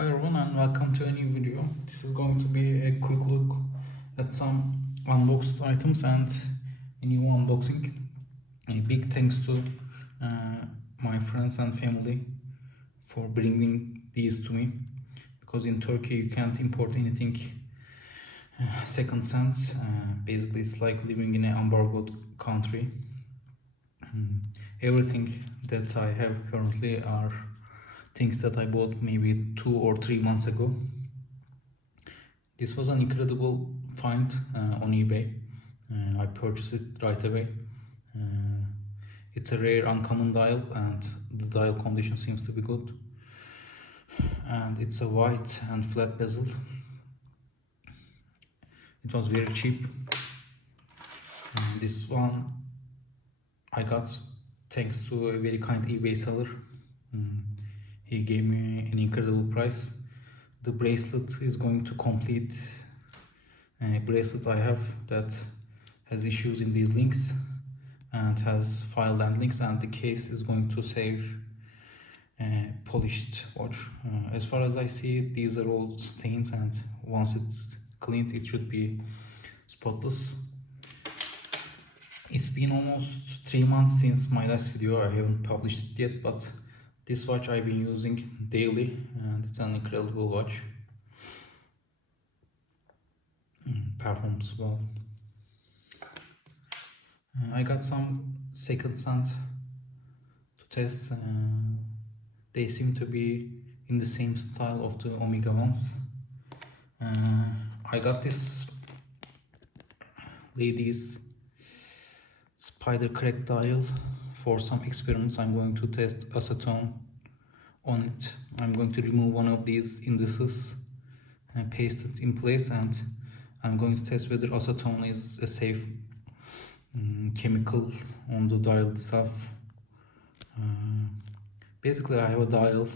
Hi everyone and welcome to a new video. This is going to be a quick look at some unboxed items and a new unboxing. A big thanks to my friends and family for bringing these to me, because in Turkey you can't import anything second hand. Basically it's like living in an embargoed country. Everything that I have currently are things that I bought maybe 2 or 3 months ago. This was an incredible find on eBay. I purchased it right away. It's a rare uncommon dial and the dial condition seems to be good. And it's a white and flat bezel. It was very cheap. This one I got thanks to a very kind eBay seller. He gave me an incredible price. The bracelet is going to complete a bracelet I have that has issues in these links and has file and links, and the case is going to save a polished watch. As far as I see it, these are all stains, and once it's cleaned it should be spotless. It's been almost 3 months since my last video. I haven't published it yet, but this watch I've been using daily and it's an incredible watch. Performs well. I got some second hand to test. They seem to be in the same style of the Omega ones. I got this ladies spider crack dial. For some experiments I'm going to test acetone on it. I'm going to remove one of these indices and paste it in place, and I'm going to test whether acetone is a safe chemical on the dial itself. Basically I have a dial,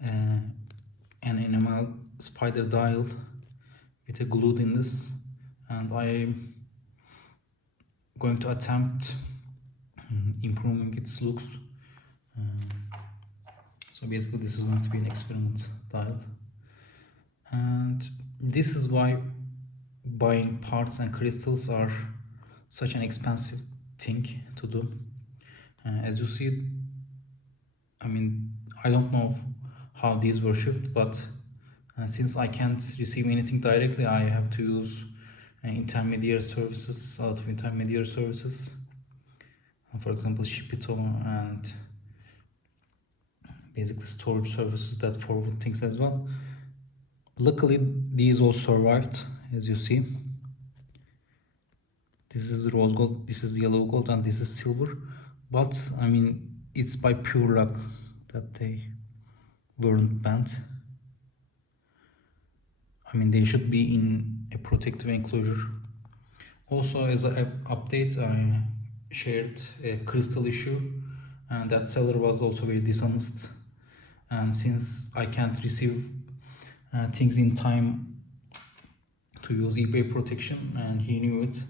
an enamel spider dial with a glued indis, and I'm going to attempt improving its looks. So basically this is going to be an experiment dial, and this is why buying parts and crystals are such an expensive thing to do. As you see, I mean, I don't know how these were shipped, but since I can't receive anything directly, I have to use intermediary services, a lot of intermediary services. For example, Shipito and basically storage services that forward things as well. Luckily, these all survived, as you see. This is rose gold, this is yellow gold, and this is silver. But I mean, it's by pure luck that they weren't bent. I mean, they should be in a protective enclosure. Also, as an update, I shared a crystal issue, and that seller was also very dishonest, and since I can't receive things in time to use eBay protection, and he knew it,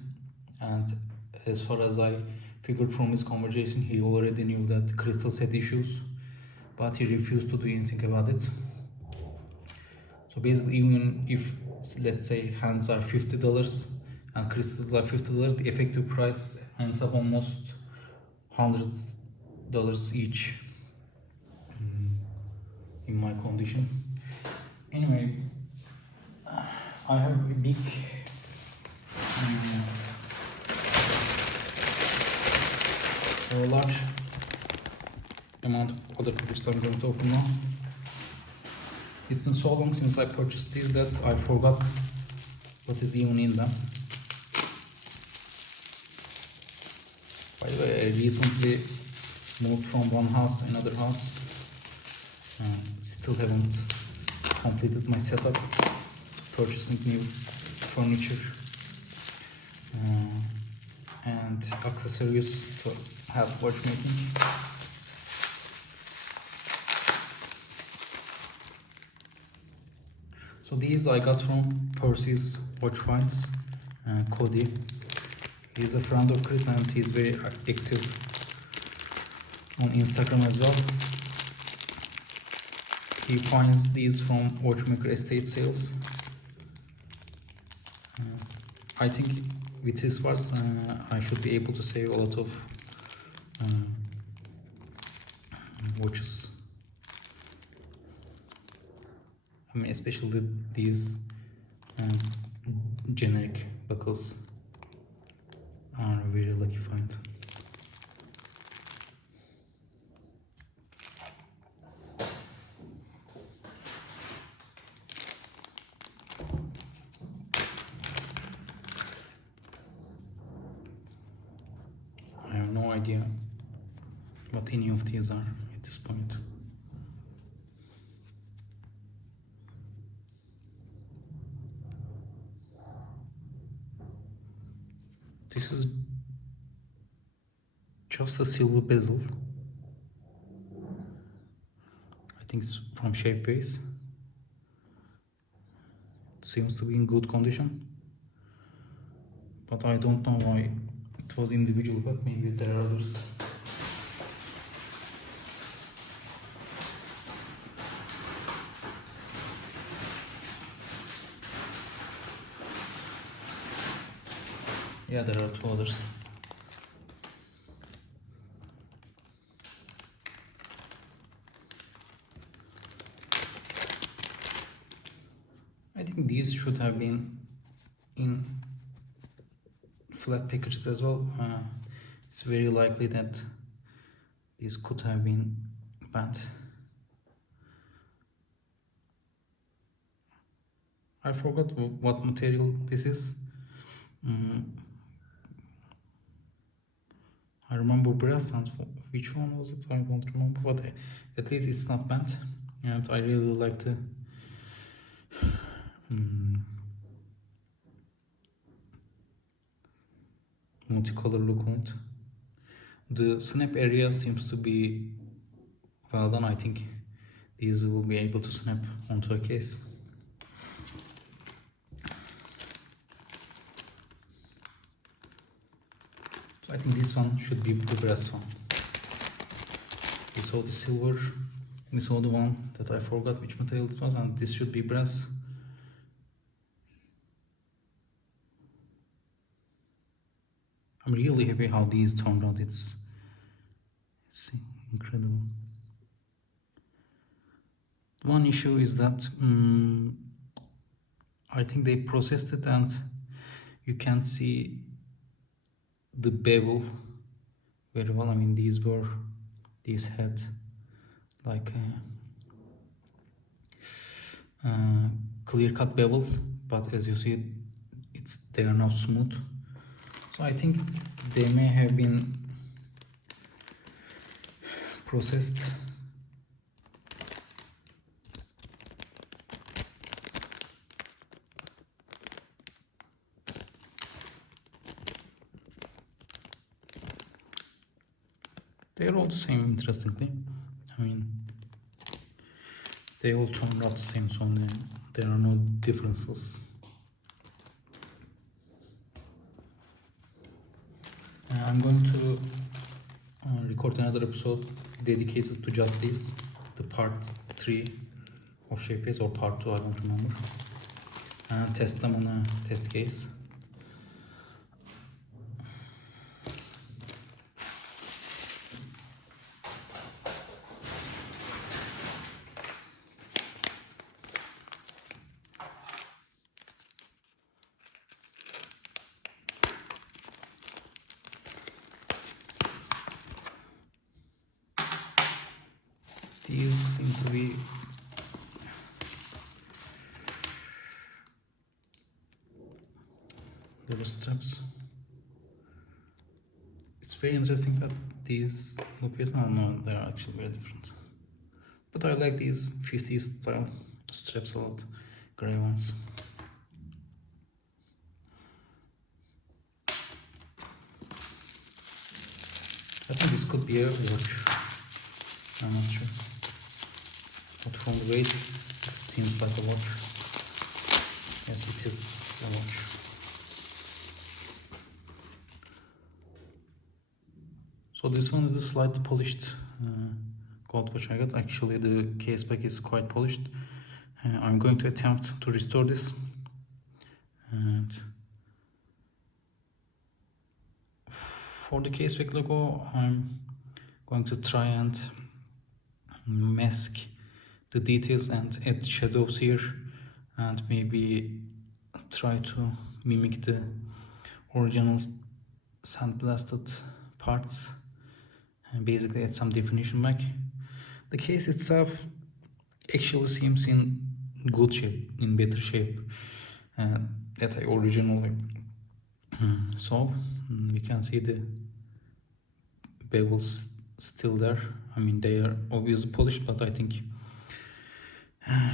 and as far as I figured from his conversation, he already knew that crystals had issues, but he refused to do anything about it. So basically, even if let's say hands are $50 and crystals are $50, the effective price ends up almost $100 each in my condition. Anyway, I have a big or a large amount of other packages I'm going to open now. It's been so long since I purchased these that I forgot what is even in them. By the way, I recently moved from one house to another house and still haven't completed my setup, purchasing new furniture and accessories to help watchmaking. So these I got from Percy's Watch Finds, Cody. He's a friend of Chris and he's very active on Instagram as well. He finds these from watchmaker estate sales. I think with his parts I should be able to save a lot of watches. I mean, especially these generic buckles are a very lucky find. I have no idea what any of these are at this point. This is just a silver bezel. I think it's from Shapeways. It seems to be in good condition, but I don't know why it was individual, but maybe there are others. Yeah, there are two others. I think these should have been in flat packages as well. It's very likely that these could have been bent. I forgot what material this is. I remember brass, and which one was it? I don't remember, but at least it's not bent, and I really like the multicolor look on it. The snap area seems to be well done. I think these will be able to snap onto a case. So I think this one should be the brass one. We saw the silver, we saw the one that I forgot which material it was, and this should be brass. I'm really happy how these turned out. It's incredible. One issue is that I think they processed it and you can't see the bevel very well. I mean, these had like a clear-cut bevel, but as you see, they are now smooth. So I think they may have been processed. They are all the same, interestingly. I mean, they all turned out the same, so there are no differences. I'm going to record another episode dedicated to just these, the part 3 of Shapeways, or part 2, I don't remember, and test them on a test case. These seem to be little straps. It's very interesting that these appears now. No, they are actually very different. But I like these 50s style straps a lot, gray ones. I think this could be a watch. I'm not sure. But from the weight, it seems like a watch. Yes, it is a watch. So this one is a slightly polished gold watch I got. Actually, the case back is quite polished. I'm going to attempt to restore this. And for the case back logo, I'm going to try and mask the details and add shadows here, and maybe try to mimic the original sandblasted parts and basically add some definition back. The case itself actually seems in good shape, in better shape that I originally saw. We can see the bevels still there. I mean, they are obviously polished, but I think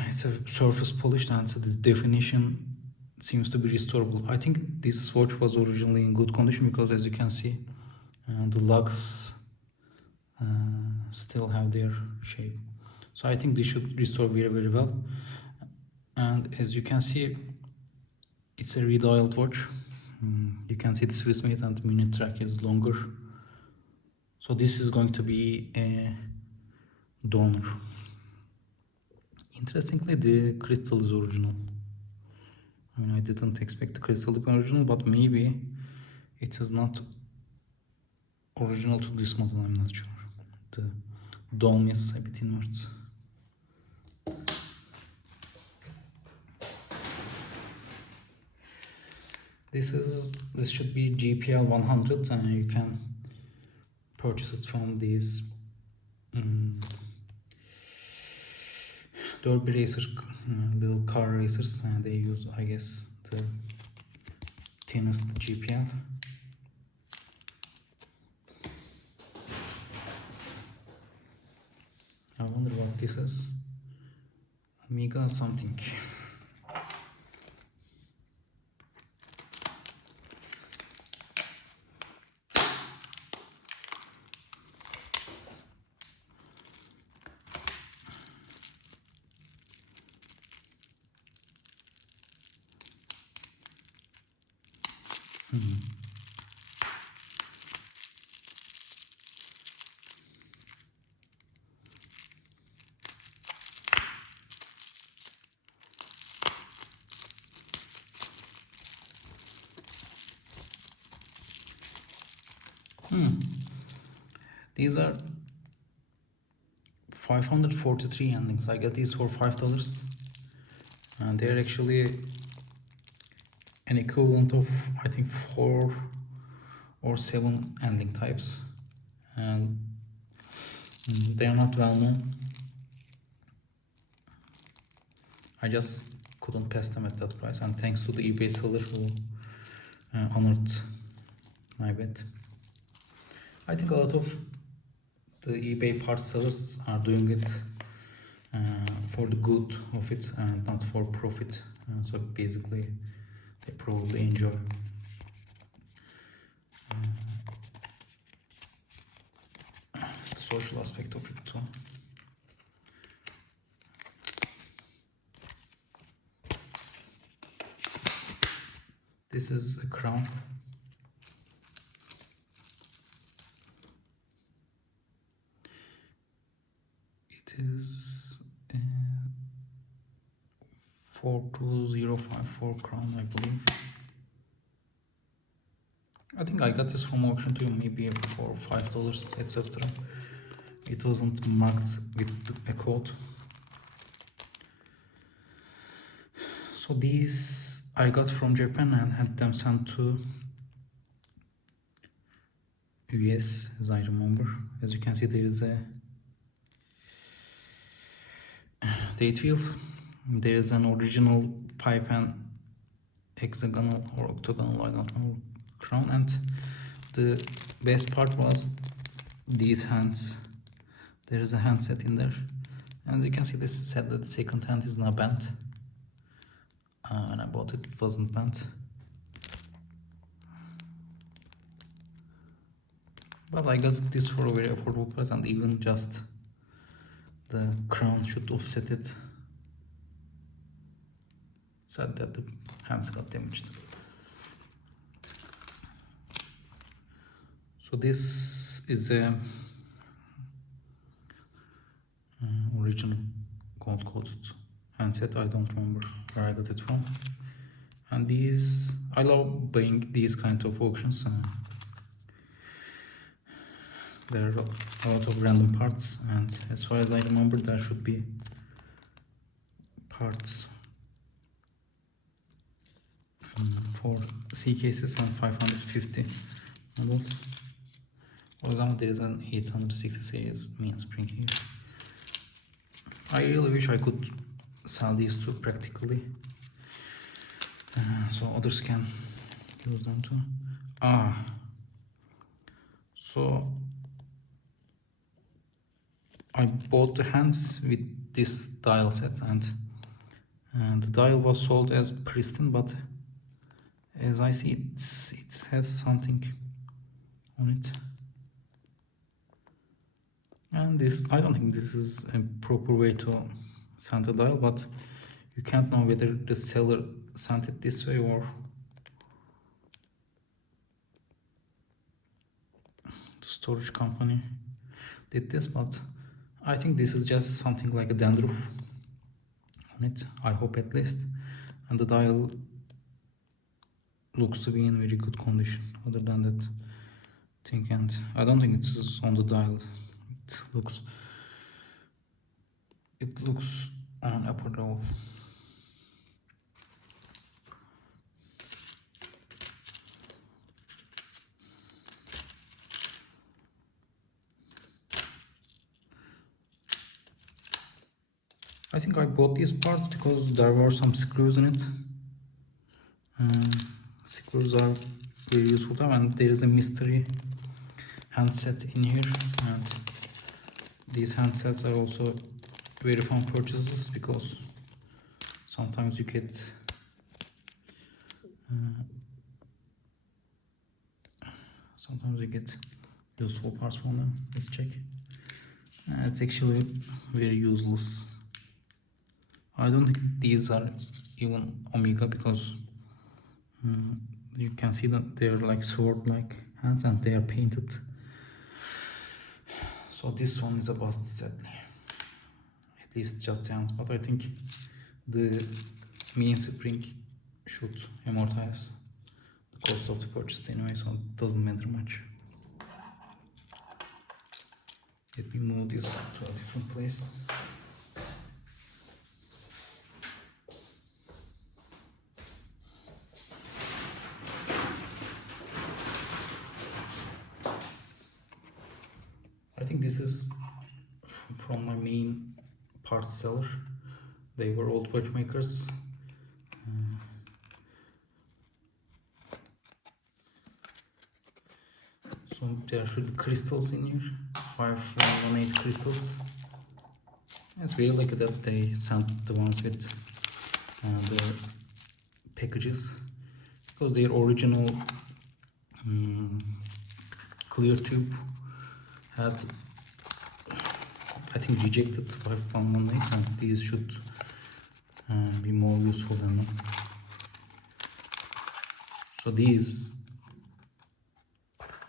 it's a surface polished and the definition seems to be restorable. I think this watch was originally in good condition because, as you can see, the lugs still have their shape. So I think this should restore very, very well. And as you can see, it's a redialed watch. You can see the Swiss made and minute track is longer. So this is going to be a donor. Interestingly, the crystal is original. I mean, I didn't expect the crystal to be original, but maybe it is not original to this model, I'm not sure. The dome is a bit inwards. This should be GPL 100, and you can purchase it from these derby racer, little car racers, and they use, I guess, the thinnest GPL. I wonder what this is. Omega something. These are 543 endings. I got these for $5, and they're actually an equivalent of, I think, 4 or 7 ending types, and they are not well known. I just couldn't pass them at that price, and thanks to the eBay seller who honored my bet. I think a lot of the eBay parts sellers are doing it for the good of it and not for profit. So basically, they probably enjoy the social aspect of it too. This is a crown. It is 42054 crown, I believe. I think I got this from auction too, maybe for $5, etc. It wasn't marked with a code. So these I got from Japan and had them sent to US, as I remember. As you can see, there is a date field. There is an original pipe and hexagonal or octagonal, I don't know, crown, and the best part was these hands. There is a handset in there, and as you can see, this said that the second hand is now bent. When I bought it, it wasn't bent. But I got this for a very affordable price, and even just the crown should offset it. Sad that the hands got damaged. So this is a original gold coated handset. I don't remember where I got it from. And these, I love buying these kind of auctions. There are a lot of random parts, and as far as I remember, there should be parts for C cases and 550 models. For example, there is an 860 series mainspring here. I really wish I could sell these two practically, so others can use them too. So I bought the hands with this dial set, and the dial was sold as pristine, but as I see, it has something on it. And this, I don't think this is a proper way to send a dial, but you can't know whether the seller sent it this way or the storage company did this. But I think this is just something like a dandruff on it, I hope at least. And the dial looks to be in very good condition other than that thing, and I don't think it's on the dial. It looks on upper level. I think I bought these parts because there were some screws in it. Screws are very useful time, and there is a mystery handset in here, and these handsets are also very fun purchases because sometimes you get useful parts from them. Let's check. It's actually very useless. I don't think these are even Omega because you can see that they're like sword-like hands and they are painted. So this one is a bust, sadly. At least just the hands, but I think the main spring should amortize the cost of the purchase anyway, so it doesn't matter much. Let me move this to a different place. I think this is from my main parts seller. They were old watchmakers. So there should be crystals in here, 5118 crystals. It's really lucky that they sent the ones with the packages, because their original clear tube had, I think, rejected 5118, and these should be more useful than them. So these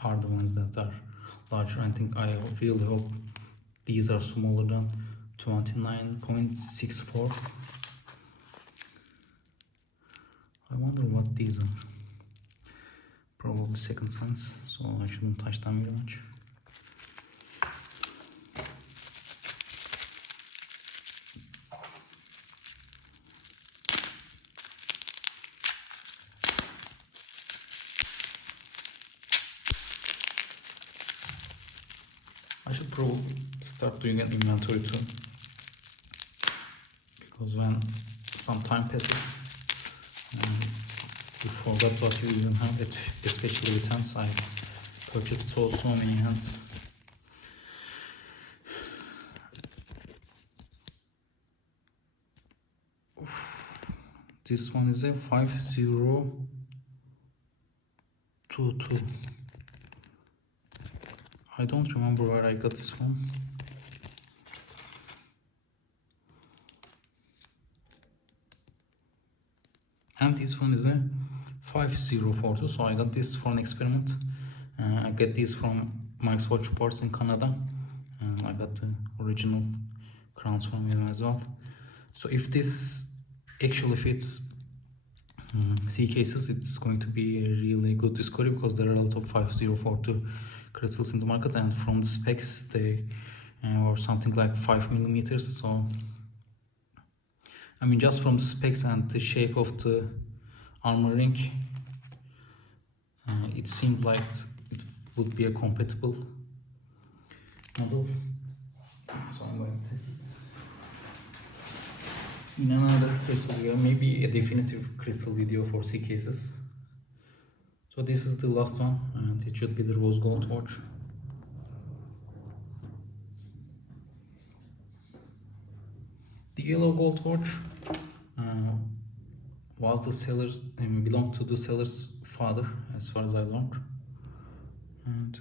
are the ones that are larger. I think, I really hope these are smaller than 29.64. I wonder what these are. Probably second sense, so I shouldn't touch them very much. I should probably start doing an inventory too, because when some time passes you forgot what you even have, especially with hands. I purchased so many hands. This one is a 5022. I don't remember where I got this from. And this one is a 5042, so I got this for an experiment. I get these from Mike's Watch Parts in Canada. I got the original crowns from him as well. So if this actually fits C cases, it's going to be a really good discovery, because there are a lot of 5042 crystals in the market, and from the specs they or something like 5 millimeters. So I mean, just from the specs and the shape of the armor ring, it seemed like it would be a compatible model. So I'm going to test it in another crystal video, maybe a definitive crystal video for C cases. So this is the last one, and it should be the rose gold watch. The yellow gold watch was the seller's belonged to the seller's father, as far as I learned, and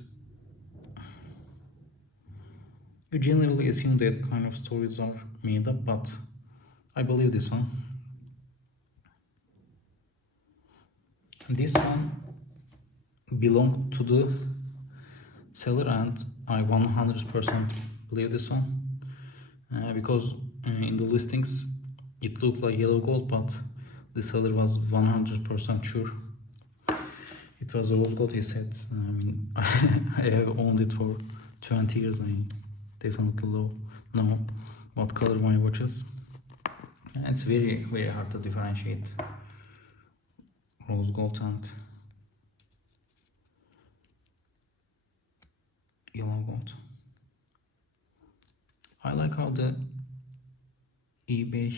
you generally assume that kind of stories are made up, but I believe this one. And this one belonged to the seller, and I 100% believe this one, because in the listings it looked like yellow gold, but the seller was 100% sure it was rose gold. He said, I mean, I have owned it for 20 years. I definitely know what color my watch is. And it's very, very hard to differentiate rose gold and yellow gold. I like how the eBay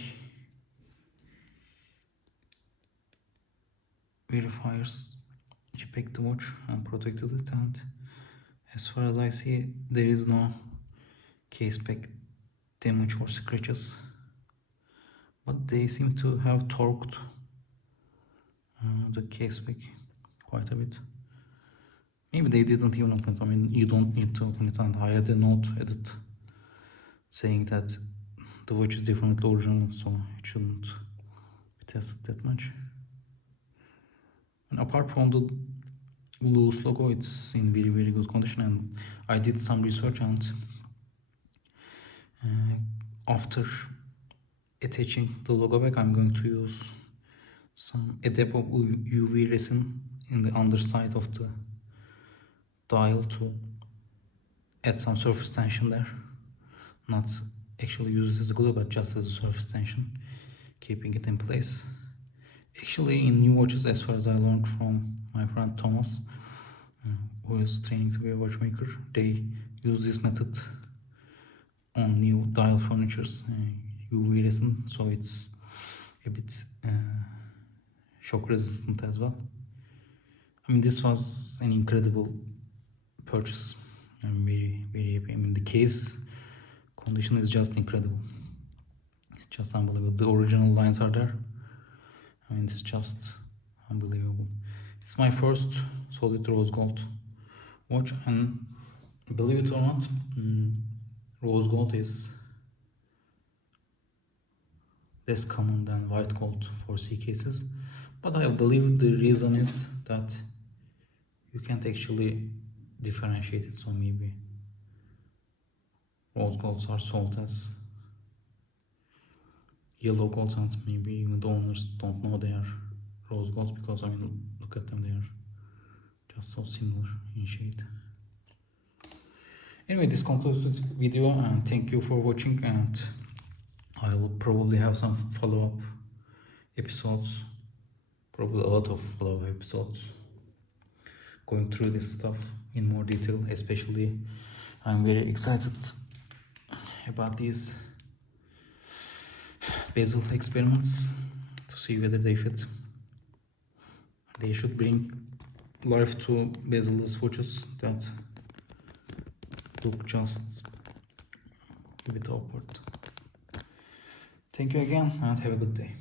verifiers picked the watch and protected it, and as far as I see, there is no case back damage or scratches, but they seem to have torqued the case back quite a bit. Maybe they didn't even open it. I mean, you don't need to open it, and I had a note edit saying that the watch is definitely original, so it shouldn't be tested that much. And apart from the loose logo, it's in very, very good condition, and I did some research, and after attaching the logo back, I'm going to use a dab of UV resin in the underside of the dial to add some surface tension there. Not actually use it as a glue, but just as a surface tension, keeping it in place. Actually, in new watches, as far as I learned from my friend Thomas, who is training to be a watchmaker, they use this method on new dial furnitures, UV resin, so it's a bit shock resistant as well. I mean, this was an incredible purchase. I'm very, very happy. I mean, the case condition is just incredible. It's just unbelievable. The original lines are there. I mean, it's just unbelievable. It's my first solid rose gold watch, and believe it or not, rose gold is less common than white gold for C cases, but I believe the reason is that you can't actually differentiate it. So maybe rose golds are sold as yellow golds, and maybe even the owners don't know they are rose golds, because I mean, look at them, they are just so similar in shade. Anyway, this concludes this video, and thank you for watching, and I will probably have some follow-up episodes, probably a lot of follow-up episodes, going through this stuff in more detail. Especially, I'm very excited about these bezel experiments to see whether they fit. They should bring life to bezel-less watches that look just a bit awkward. Thank you again, and have a good day.